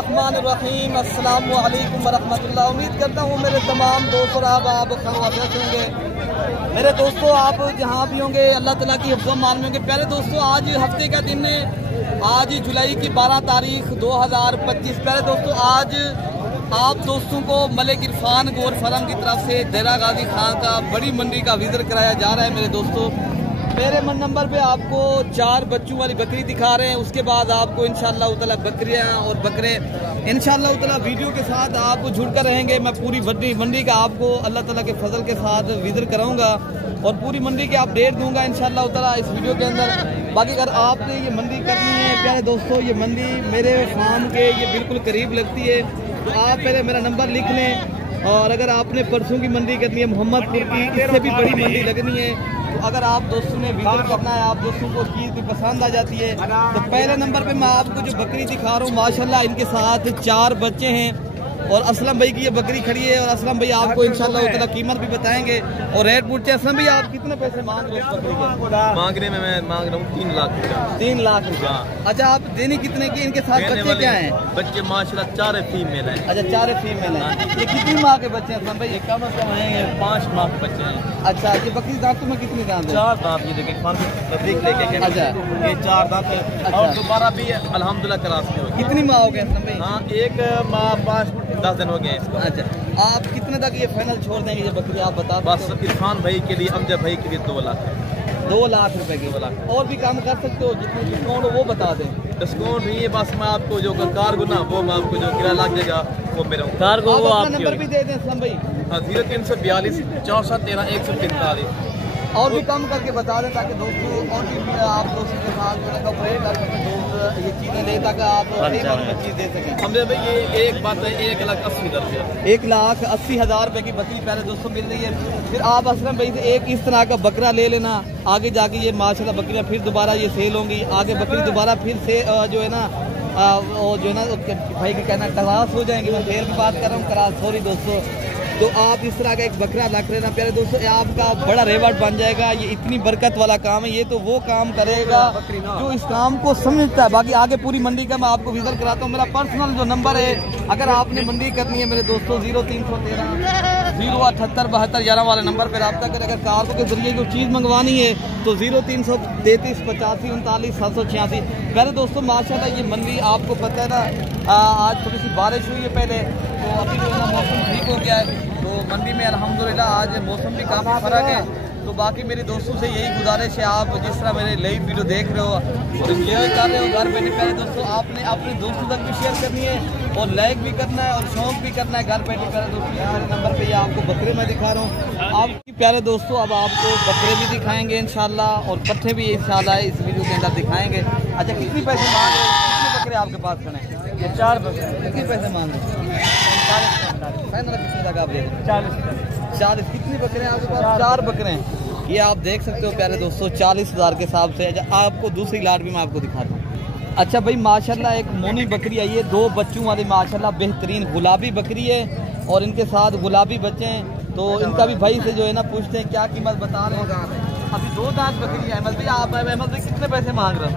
बिस्मिल्लाहिर्रहमानिर्रहीम। अस्सलामु अलैकुम वरहमतुल्लाह। उम्मीद करता हूँ मेरे तमाम दोस्त और आप खैरियत होंगे। मेरे दोस्तों, आप जहाँ भी होंगे अल्लाह ताला की हिफ्ज़ मान में होंगे। पहले दोस्तों, आज हफ्ते का दिन है, आज जुलाई की 12 तारीख 2025। पहले दोस्तों, आज आप दोस्तों को मलिक इरफान गोर फरम की तरफ से डेरा गाजी खान का बड़ी मंडी का विजिट कराया जा रहा है। मेरे दोस्तों, मेरे नंबर पे आपको 4 बच्चों वाली बकरी दिखा रहे हैं। उसके बाद आपको इंशाअल्लाह ताला बकरियां और बकरे इंशाअल्लाह ताला वीडियो के साथ आप जुड़कर रहेंगे। मैं पूरी मंडी का आपको अल्लाह ताला के फजल के साथ विजिट कराऊंगा और पूरी मंडी की अपडेट दूंगा इंशाअल्लाह ताला इस वीडियो के अंदर। बाकी अगर आपने ये मंडी करनी है प्यारे दोस्तों, ये मंडी मेरे फार्म के ये बिल्कुल करीब लगती है, तो आप पहले मेरा नंबर लिख लें। और अगर आपने परसों की मंडी करनी है मोहम्मदपुर की, इससे भी बड़ी मंडी लगनी है, तो अगर आप दोस्तों ने विजिट करना है, आप दोस्तों को चीज़ भी पसंद आ जाती है, तो पहले नंबर पे मैं आपको जो बकरी दिखा रहा हूँ माशाल्लाह इनके साथ 4 बच्चे हैं और असलम भाई की ये बकरी खड़ी है। और असलम भाई आपको इंशाअल्लाह ताला कीमत भी बताएंगे और रेट पूछते हैं। असलम भाई, आप कितने पैसे मांग रहे हो? मांगने में मैं मांग रहा हूँ 3 लाख रुपया। 3 लाख रुपया। अच्छा, आप देने कितने की? इनके साथ बच्चे क्या हैं? बच्चे माशाल्लाह 4 फीमेल है। अच्छा, 4 फीमेल है। ये कितनी माह के बच्चे हैं असलम भाई? ये कम से कम है 5 माह के बच्चे हैं। अच्छा, ये बकरी दांत में कितनी दांत है? 4 दांत। ये देखिए। अच्छा, ये 4 दांत है और दोबारा भी अल्हम्दुलिल्लाह क्रास के हो। कितनी माह हो गए असलम भाई? हाँ, 1 माह 5-10 दिन हो गए इसको। अच्छा, आप कितने तक ये फाइनल छोड़ देंगे ये बकरी, आप बता? बस इरफान भाई के लिए, अमजद भाई के लिए 2 लाख। 2 लाख रुपए की। 2 लाख। और भी काम कर सकते हो, जितने डिस्काउंट हो वो बता दें। डिस्काउंट नहीं है, बस मैं आपको जो कार्गो ना वो मैं आपको जो किराया लग जाएगा वो मेरा कार्गो। वो आप नंबर भी दे दें असलम भाई। 0342 413 143। और भी कम करके बता दें ताकि दोस्तों और भी आप दोस्तों के साथ कॉपरेट कर सकें, दोस्त ये चीज़ें ले ताकि आप चीज़ दे सकें। हमने भाई ये एक बात है, 1,80,000 रुपया। 1,80,000 रुपये की बकरी पहले दोस्तों मिल रही है। फिर आप असलम भाई से एक इस तरह का बकरा ले लेना, आगे जाके ये माशाल्लाह बकरियाँ फिर दोबारा ये सेल होंगी। आगे बकरी दोबारा फिर से जो है ना वो जो है ना भाई के कहना क्रास हो जाएंगे। मैं सेल की बात कर रहा हूँ, क्रास, सॉरी दोस्तों। तो आप इस तरह का एक बकरा रख लेना प्यारे दोस्तों, आपका बड़ा रेवट बन जाएगा। ये इतनी बरकत वाला काम है, ये तो वो काम करेगा जो इस काम को समझता है। बाकी आगे पूरी मंडी का मैं आपको विजिट कराता हूँ। मेरा पर्सनल जो नंबर है, अगर आपने मंडी करनी है मेरे दोस्तों, 0313 078 72 11 वाले नंबर पर रब्ता करें। अगर कार्गो के जरिए कोई चीज़ मंगवानी है तो 0333 85 39 786। पहले दोस्तों माशाल्लाह ये मंडी आपको पता है ना, आज थोड़ी सी बारिश हुई है पहले, तो अभी जो है ना मौसम ठीक हो गया है, तो मंडी में अल्हम्दुलिल्लाह आज मौसम भी काफ़ी फ़र्क है। तो बाकी मेरे दोस्तों से यही गुजारिश है, आप जिस तरह मेरे लाइव वीडियो देख रहे हो और इंजॉय कर रहे हो घर बैठे, पहले दोस्तों आपने अपने दोस्तों तक भी शेयर करनी है और लाइक भी करना है और शौक भी करना है घर बैठे। प्यारे दोस्तों, मेरे नंबर पे ये आपको बकरे मैं दिखा रहा हूँ आपकी प्यारे दोस्तों। अब आपको बकरे भी दिखाएंगे इंशाल्लाह और पट्ठे भी इंशाल्लाह इस वीडियो के अंदर दिखाएंगे। अच्छा, कितनी पैसे मांग रहे हैं? कितने बकरे आपके पास खड़े हैं? ये 4 बकरे। कितने पैसे मांग रहे हैं? 40। कितनी बकरे हैं आपके पास? 4 बकरे हैं। ये आप देख सकते हो प्यारे दोस्तों 40,000 के हिसाब से। आपको दूसरी लाट भी मैं आपको दिखाता हूँ। अच्छा भाई, माशाल्लाह एक मोनी बकरी आई है, 2 बच्चों वाली माशाल्लाह बेहतरीन गुलाबी बकरी है और इनके साथ गुलाबी बच्चे हैं। तो इनका भी भाई से जो है ना पूछते हैं क्या कीमत बता रहे हैं। अभी 2 दांत बकरी है। अहमद भाई, आप अहमद भाई कितने पैसे मांग रहे हो?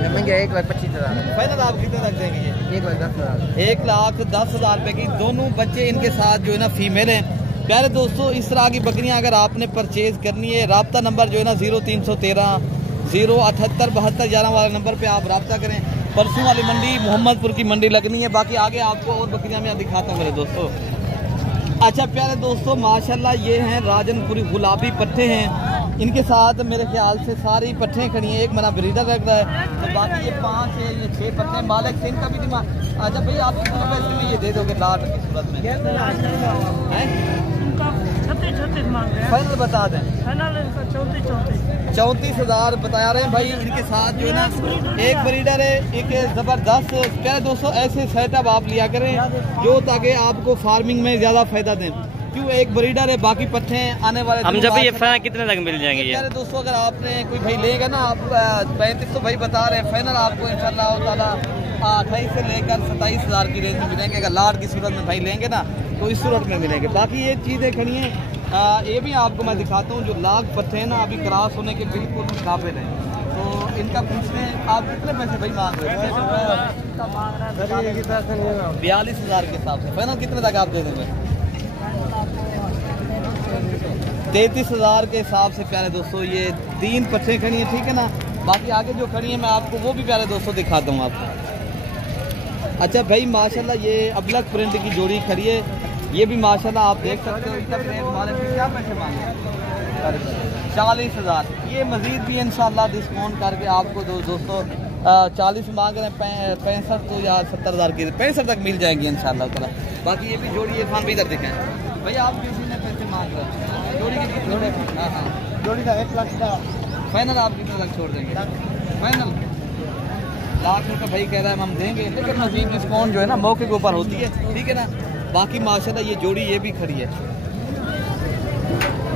1,25,000। फाइनल आप कितने रख देंगे? ये 1,10,000। 1,10,000 रुपये की। दोनों बच्चे इनके साथ जो है ना फीमेल हैं। प्यारे दोस्तों, इस तरह की बकरियां अगर आपने परचेज करनी है, रब्ता नंबर जो है ना 0313 078 72 11 वाले नंबर पे आप रब्ता करें। परसों वाली मंडी मोहम्मदपुर की मंडी लगनी है। बाकी आगे आपको और बकरियां मैं दिखाता हूँ मेरे दोस्तों। अच्छा प्यारे दोस्तों, माशाल्लाह ये हैं राजनपुरी गुलाबी पट्ठे हैं, इनके साथ मेरे ख्याल से सारी पट्ठे खड़ी हैं। एक मेरा ब्रीडर लग रहा है, तो बाकी ये 5 है, ये 6 पट्ठे मालिक से इनका भी दिमाग। अच्छा भाई, आप कितने पैसे में ये दे दोगे लाट की सूरत में? 36 मांग रहे हैं। फाइनल बता दें। 34 बता रहे हैं भाई। इनके साथ जो है ना एक ब्रीडर है, एक ज़बरदस्त। प्यारे दोस्तों, ऐसे सेटअप आप लिया करें जो ताकि आपको फार्मिंग में ज़्यादा फायदा दें। क्यों, एक ब्रीडर है, बाकी पट्ठे हैं आने वाले। हम जब ये फाइनल कितने तक मिल जाएंगे? प्यारे दोस्तों, अगर आपने कोई भाई लेगा ना, आप 35 तो भाई बता रहे हैं, फाइनल आपको इंशाल्लाह ताला 28 से लेकर 27,000 की रेंज में मिलेंगे। अगर लाट की सूरत में भाई लेंगे ना तो इस सूरत में मिलेंगे। बाकी ये चीज़ें खड़ी हैं, ये भी आपको मैं दिखाता हूँ। जो लाख पट्ठे हैं ना अभी क्रॉस होने के बिल्कुल काबिल हैं, तो तो इनका पूछने आप कितने पैसे भाई मांग रहे हैं? 42,000 के हिसाब से। फाइनल कितने तक आप दे देंगे? 33,000 के हिसाब से प्यारे दोस्तों ये 3 पट्टे खड़ी है, ठीक है ना। बाकी आगे जो खड़ी है मैं आपको वो भी प्यारे दोस्तों दिखाता हूँ आपको। अच्छा भाई माशाल्लाह ये अबलग प्रिंट की जोड़ी खड़ी है, ये भी माशाल्लाह आप देख सकते हो। इसका रेट हमारे क्या पैसे मांगे? 40,000। ये मजीद भी इंशाल्लाह डिस्काउंट करके आपको दोस्तों 40 मांग रहे हैं, 65 तो या 70,000 की 65 तक मिल जाएंगी इंशाल्लाह ताला। बाकी ये भी जोड़ी है, खान भी इधर दिखाएं भाई। आप किसी ने पैसे मांग रहे हैं जोड़ी के कितने? हाँ जोड़ी का 1 लाख का फाइनल आप कितने तक छोड़ देंगे? फाइनल लाख रुपये भाई कह रहा है हम देंगे, लेकिन मजीद डिस्काउंट जो है ना मौके के ऊपर होती है, ठीक है ना। बाकी माशाल्लाह ये जोड़ी ये भी खड़ी है।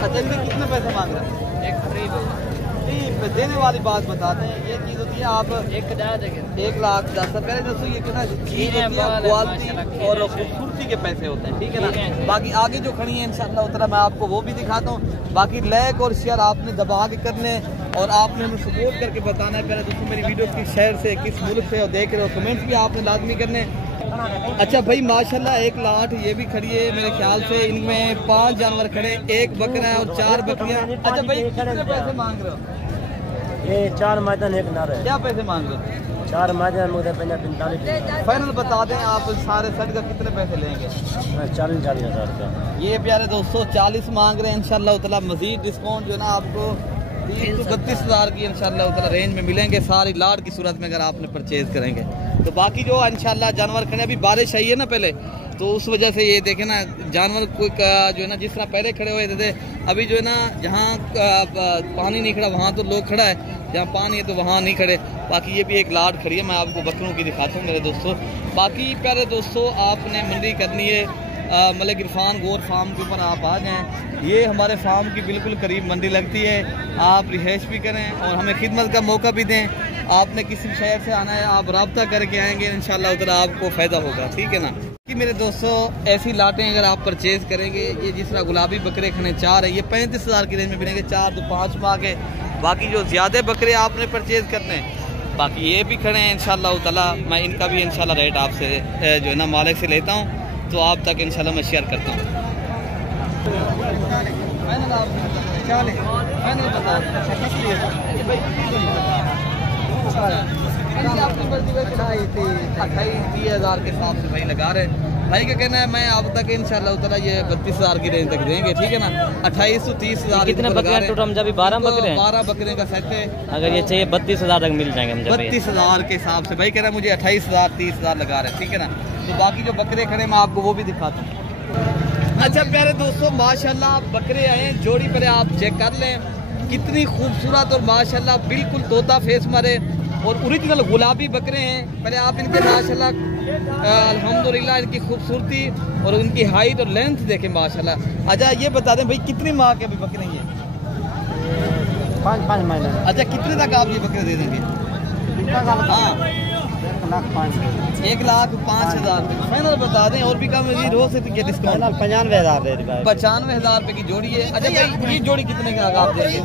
अच्छा इनके कितने पैसे मांग रहे हैं? देने वाली बात बताते हैं, ये चीज़ होती है आप 1,10,000 पहले दोस्तों ये कितना चीज़ होती है क्वालिटी और खूबसूरती के पैसे होते हैं, ठीक है ना। बाकी आगे जो खड़ी है इंशाल्लाह उतना मैं आपको वो भी दिखाता हूँ। बाकी लाइक और शेयर आपने दबा के करने और आपने हमें सपोर्ट करके बताना है पहले दोस्तों मेरी वीडियो किस शहर से किस मुल्क से और देख रहे हो, कमेंट्स भी आपने लाजमी करने। अच्छा भाई माशाल्लाह 1,08,000 ये भी खड़ी है मेरे ख्याल से। इनमें 5 जानवर खड़े, 1 बकरा है और 4 बकरियां। अच्छा भाई कितने पैसे मांग रहे हो? ये 4 मैदान 1 नार है। क्या पैसे मांग रहे हो? 4 मैदान मुझे 45 फाइनल बता दें आप सारे सेट का कितने पैसे लेंगे? 40,000 का। ये प्यारे दोस्तों 40 मांग रहे हैं इंशाल्लाह ताला। मजीद डिस्काउंट जो है ना आपको 32,000 की इंशाल्लाह ताला रेंज में मिलेंगे सारी लाट की सूरत में अगर आपने परचेज करेंगे तो। बाकी जो इंशाल्लाह जानवर खड़े, अभी बारिश आई है ना पहले, तो उस वजह से ये देखें ना जानवर कोई जो है ना जिस तरह पहले खड़े हुए थे, अभी जो है ना जहाँ पानी नहीं खड़ा वहाँ तो लोग खड़ा है, जहाँ पानी है तो वहाँ नहीं खड़े। बाकी ये भी एक लाट खड़ी है, मैं आपको बकरों की दिखाता हूँ मेरे दोस्तों। बाकी प्यारे दोस्तों आपने मंडी करनी है मलिक इरफान गोर फार्म के ऊपर आप आ जाएँ। ये हमारे फार्म की बिल्कुल करीब मंडी लगती है, आप रिहाइश भी करें और हमें खिदमत का मौका भी दें। आपने किसी भी शहर से आना है आप रब्ता करके आएंगे इंशाल्लाह उधर आपको फ़ायदा होगा, ठीक है ना। कि मेरे दोस्तों ऐसी लाटें अगर आप परचेज़ करेंगे, ये जिस तरह गुलाबी बकरे खड़े 4 है, ये 35,000 की रेंज में मिलेंगे, 4 तो 5 माह के। बाकी जो ज़्यादा बकरे आपने परचेज़ करने हैं बाकी ये भी खड़े हैं इंशाल्लाह ताला। मैं इनका भी इंशाल्लाह रेट आपसे जो है ना मालिक से लेता हूँ तो आप तक इंशाल्लाह मैं शेयर करता हूँ। आपकी 28,000 के हिसाब से भाई लगा रहे भाई का कहना है मैं आप तक इंशाल्लाह ताला ये 32,000 की रेंज तक देंगे, ठीक है ना। 28 से 30,000 कितने बकरे टोटल? जब 12 बकरे हैं, 12 बकरे का सेट है। अगर ये चाहिए 32,000 तक मिल जाएंगे मुझे। 32,000 के हिसाब से भाई कह रहा है मुझे 28,000 30,000 लगा रहे हैं, ठीक है ना। तो बाकी जो बकरे खड़े मैं आपको वो भी दिखाता हूँ। अच्छा प्यारे दोस्तों माशाल्लाह बकरे आए जोड़ी पर आप चेक कर लें कितनी खूबसूरत और माशाल्लाह बिल्कुल तोता फेस मारे और ओरिजिनल गुलाबी बकरे हैं। पहले आप इनके माशाल्लाह अल्हम्दुलिल्लाह इनकी खूबसूरती और उनकी हाइट और लेंथ देखें माशाल्लाह। अच्छा ये बता दें भाई कितनी माह के अभी बकरे हैं? 5 महीने। अच्छा कितने तक आप ये बकरे दे देंगे? हाँ 1,05,000 फाइनल बता दें और भी कम मजीद हो सकती है डिस्काउंट? 95,000 दे 95,000 रुपए की जोड़ी है। अच्छा भाई ये जोड़ी कितने का आप देंगे?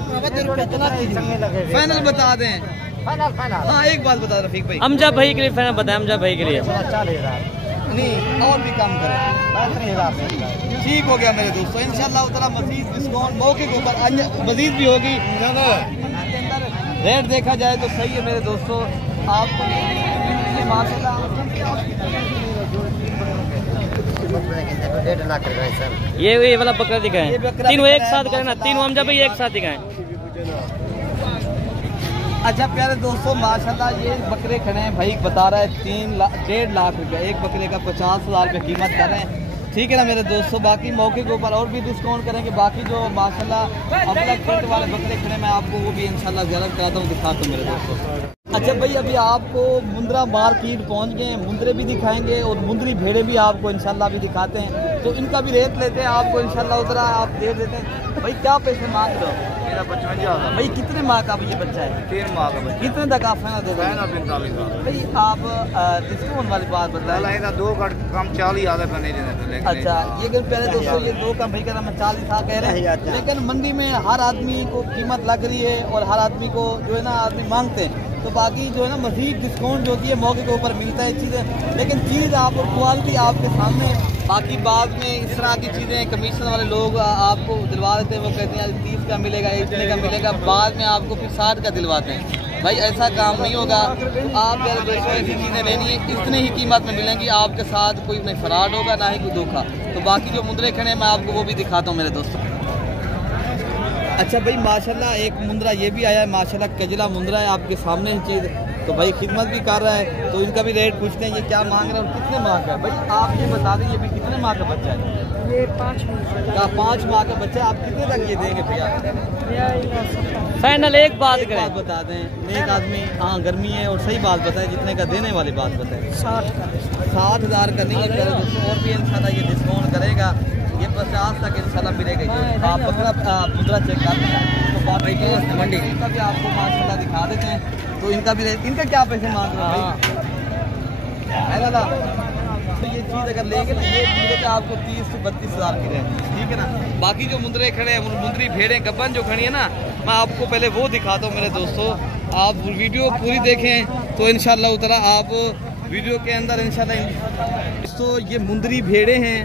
फाइनल बता दें। हाँ एक बात बता रफीक भाई, अमजा भाई के लिए फाइनल बताएं। अमजा भाई के लिए 40,000 नहीं और भी कम करें। 35,000 ठीक हो गया मेरे दोस्तों इंशाल्लाह ताला मजीद डिस्काउंट मौके के ऊपर मजीद भी होगी। रेट देखा जाए तो सही है मेरे दोस्तों आपको माशाल्लाह। ये वाला बकरा दिखाएं, तीनों एक साथ करें ना, तीनों अमजा भाई एक साथ दिखाएं। अच्छा प्यारे दोस्तों माशाल्लाह ये बकरे खड़े हैं भाई बता रहा है 1.5 लाख रुपया, एक बकरे का 50,000 रुपये कीमत कर रहे हैं, ठीक है ना मेरे दोस्तों। बाकी मौके के ऊपर और भी डिस्काउंट करेंगे। बाकी जो माशाल्लाह अपना पेट वाले बकरे खड़े मैं आपको वो भी इंशाल्लाह ज़्यादा कराता हूँ दिखाता हूँ मेरे दोस्तों। अच्छा भाई अभी आपको मुंद्रा मार्केट पहुँच गए हैं, मुंद्रे भी दिखाएंगे और मुंद्री भेड़े भी आपको इंशाल्लाह भी दिखाते हैं। तो इनका भी रेट लेते हैं आपको इंशाल्लाह उतरा आप दे देते हैं। भाई क्या पैसे मांग रहे हो? मेरा 55,000। भाई कितने माह का ये बच्चा है? 3 माह का बच्चा। कितने तक आप फाइनल दे देंगे? 45,000। भाई आप डिस्काउंट वाली बात बताएं। 2 का कम 40,000 का नहीं देने। अच्छा ये पहले दोस्तों ये 2 का भाई का मैं 40,000 कह रहे हैं, लेकिन मंडी में हर आदमी को कीमत लग रही है और हर आदमी को जो है ना आदमी मांगते हैं, तो बाकी जो है ना मजीद डिस्काउंट जो होती है मौके के ऊपर मिलता है चीज़ें, लेकिन चीज़ आप और क्वालिटी आपके सामने। बाकी बाद में इस तरह की चीज़ें कमीशन वाले लोग आपको दिलवा देते हैं, वो कहते हैं 30 का मिलेगा, इतने का मिलेगा, बाद में आपको फिर 60 का दिलवाते हैं। भाई ऐसा काम नहीं होगा। आप मेरे दोस्तों ऐसी चीज़ें लेनी है, इतने ही कीमत में मिलेंगी, आपके साथ कोई नहीं फ्रॉड होगा ना ही कोई धोखा। तो बाकी जो मुंदरे खड़े हैं मैं आपको वो भी दिखाता हूँ मेरे दोस्तों। अच्छा भाई माशाल्लाह एक मुंदरा ये भी आया है, माशाल्लाह कजला मुंदरा है आपके सामने ही चीज़, तो भाई खिदमत भी कर रहा है, तो इनका भी रेट पूछते हैं ये क्या मांग रहा है और कितने माह का है। भाई आप ये बता दें ये भी कितने माह का बच्चा है? ये 5 माह। 5 माह का बच्चा, आप कितने तक ये देंगे भैया? फाइनल एक बात बात बता दें, एक आदमी हाँ गर्मी है और सही बात बताए, जितने का देने वाली बात बताए। 60,000 का नहीं है मेरे दोस्तों, और भी इंशाल्लाह ये डिस्काउंट करेगा, ये 50 तक इंशाल्लाह मिलेगा। आप बकरा मुद्रा चेक कर लें तो बात मंडी का भी आपको माशाल्लाह दिखा देते हैं। तो इनका भी इनका क्या पैसे मांग रहे हैं है ना? तो ये चीज़ अगर लेंगे तो ये मिलेगा आपको 30 से 32,000 की रहेगी, ठीक है ना। बाकी जो मुंदरे खड़े हैं मुंदरी भेड़ें गब्बन जो खड़ी है ना, मैं आपको पहले वो दिखाता हूँ मेरे दोस्तों। आप वीडियो पूरी देखें तो इंशाल्लाह उतरा आप वीडियो के अंदर इंशाल्लाह। तो ये मुंदरी भेड़े हैं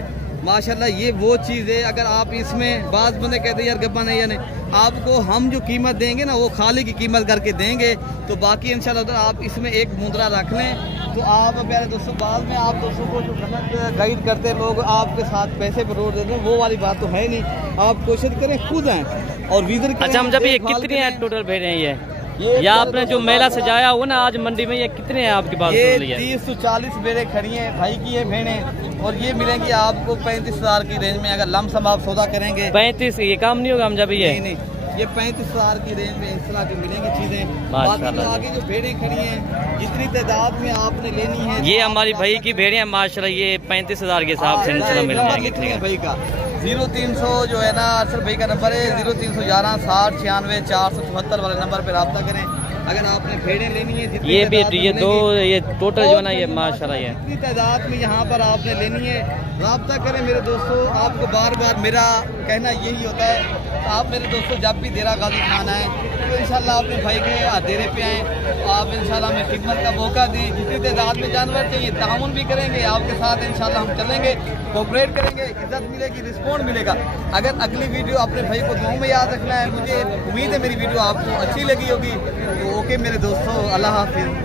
माशाल्लाह, ये वो चीज़ है। अगर आप इसमें बात बंदे कहते हैं यार गब्बा नहीं है, आपको हम जो कीमत देंगे ना वो खाली की कीमत करके देंगे। तो बाकी इंशाल्लाह आप इसमें एक मुंदरा रख लें तो आप प्यारे दोस्तों बाद में आप दोस्तों को जो गलत गाइड करते हैं लोग आपके साथ पैसे पर रोड देते हैं, वो वाली बात तो है नहीं। आप कोशिश करें खुद आएँ और विजिट करें। अच्छा हम जब ये कितनी है टोटल भेड़े हैं ये आपने जो मेला सजाया हुआ ना आज मंडी में, ये कितने हैं आपके पास? ये 30 से 40 भेड़े खड़ी हैं भाई की, ये भेड़े और ये मिलेंगी आपको 35,000 की रेंज में। अगर लमसम आप सौदा करेंगे 35 ये काम नहीं होगा हम जब ये नहीं ये 35,000 की रेंज में इस तरह की मिलेंगी चीजें। बाकी जो आगे जो भेड़े खड़ी हैं जितनी तादाद में आपने लेनी है, ये हमारी भाई की भेड़े हैं माशाल्लाह, ये 35,000 के हिसाब से मिल जाएंगे। ठीक है भाई का 0300 जो है ना अरशद भाई का नंबर है 0311 60 96 474 वाले नंबर पर रब्ता करें अगर आपने भेड़ें लेनी है। ये भी ये दो ये टोटल जो है ना ये माशाल्लाह ये इतनी तादाद में यहाँ पर आपने लेनी है, रब्ता करें मेरे दोस्तों। आपको बार बार मेरा कहना यही होता है, आप मेरे दोस्तों जब भी देरा गाजी खाना है तो इंशाल्लाह अपने भाई के देरे पे आएँ, तो आप इंशाल्लाह हमें खिदमत का मौका दें। जितनी तादाद में जानवर चाहिए तामुन भी करेंगे आपके साथ, इंशाल्लाह हम चलेंगे, कोऑपरेट करेंगे, इज्जत मिलेगी, रिस्पॉन्ड मिलेगा। अगर अगली वीडियो अपने भाई को दुआ में याद रखना है, मुझे उम्मीद है मेरी वीडियो आपको अच्छी लगी होगी। तो ओके मेरे दोस्तों, अल्लाह हाफिज़।